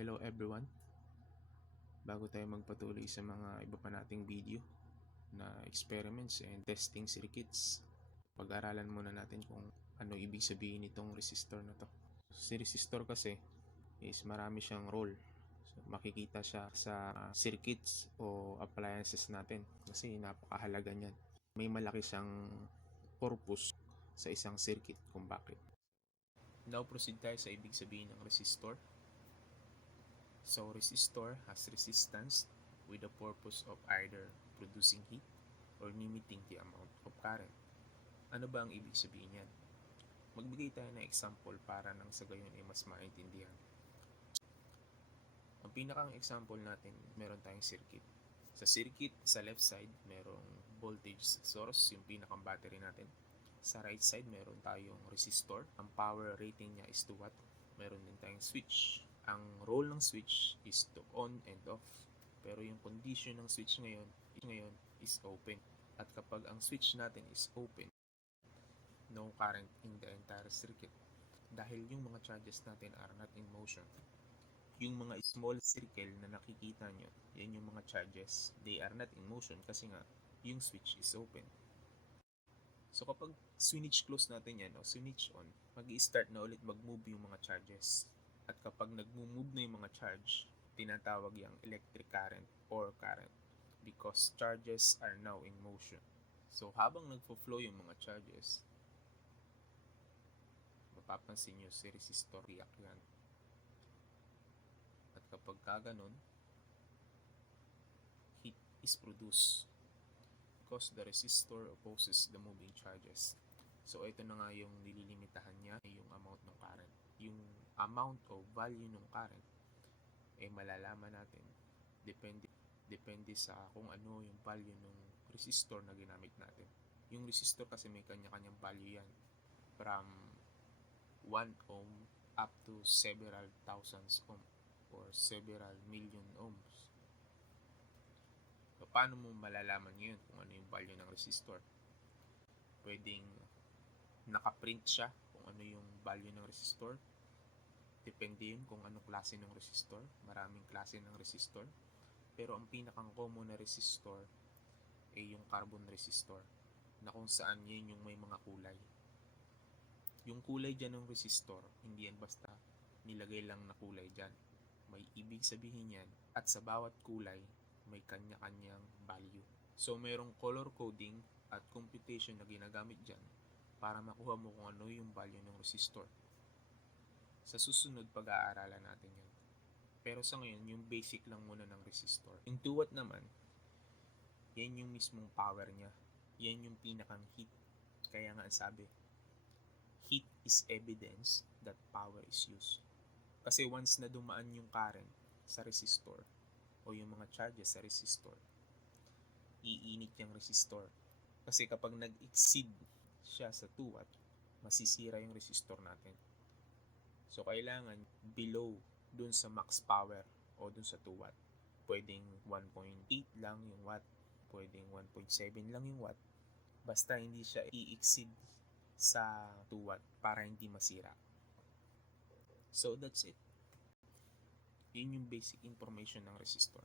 Hello everyone. Bago tayo magpatuloy sa mga iba pa nating video na experiments and testing circuits, pag-aralan muna natin kung ano ibig sabihin nitong resistor na to. Si resistor kasi is marami siyang role. So, makikita siya sa circuits o appliances natin kasi napakahalaga niyan. May malaki siyang purpose sa isang circuit kung bakit. Now proceed tayo sa ibig sabihin ng resistor. So resistor has resistance with the purpose of either producing heat or limiting the amount of current. Ano ba ang ibig sabihin niyan? Magbigay tayo ng example para nang sa gayon ay mas maintindihan. Ang pinakang example natin, meron tayong circuit. Sa circuit, sa left side, merong voltage source, yung pinakang battery natin. Sa right side, meron tayong resistor. Ang power rating niya is 2 watt. Meron din tayong switch. Ang role ng switch is to on and off. Pero yung condition ng switch ngayon is open. At kapag ang switch natin is open, no current in the entire circuit. Dahil yung mga charges natin are not in motion. Yung mga small circle na nakikita nyo, yan yung mga charges. They are not in motion kasi nga yung switch is open. So kapag switch close natin yan o switch on, mag-i-start na ulit mag-move yung mga charges. At kapag nag-move na yung mga charge, tinatawag yung electric current or current because charges are now in motion. So habang nagfo-flow yung mga charges, mapapansin nyo si resistor react yan. At kapag kaganon, heat is produced because the resistor opposes the moving charges. So ito na nga yung nililimitahan niya, yung amount ng current. Yung amount o value ng current ay malalaman natin depende sa kung ano yung value ng resistor na ginamit natin. Yung resistor kasi may kanya-kanyang value yan, from 1 ohm up to several thousands ohm or several million ohms. So, paano mo malalaman yun kung ano yung value ng resistor? Pwedeng nakaprint siya kung ano yung value ng resistor. Depende yun kung anong klase ng resistor. Maraming klase ng resistor. Pero ang pinakang common na resistor ay yung carbon resistor, na kung saan yun yung may mga kulay. Yung kulay dyan ng resistor, hindi yan basta nilagay lang na kulay dyan. May ibig sabihin yan at sa bawat kulay, may kanya-kanyang value. So merong color coding at computation na ginagamit dyan para makuha mo kung ano yung value ng resistor. Sa susunod, pag-aaralan natin yan. Pero sa ngayon, yung basic lang muna ng resistor. Yung 2 watt naman, yan yung mismong power niya. Yan yung pinakang heat. Kaya nga sabi, heat is evidence that power is used. Kasi once na dumaan yung current sa resistor o yung mga charges sa resistor, iinit yung resistor. Kasi kapag nag-exceed siya sa 2 watt, masisira yung resistor natin. So, kailangan below dun sa max power o dun sa 2 watt. Pwedeng 1.8 lang yung watt, pwedeng 1.7 lang yung watt. Basta hindi siya i-exceed sa 2 watt para hindi masira. So, that's it. Yun yung basic information ng resistor.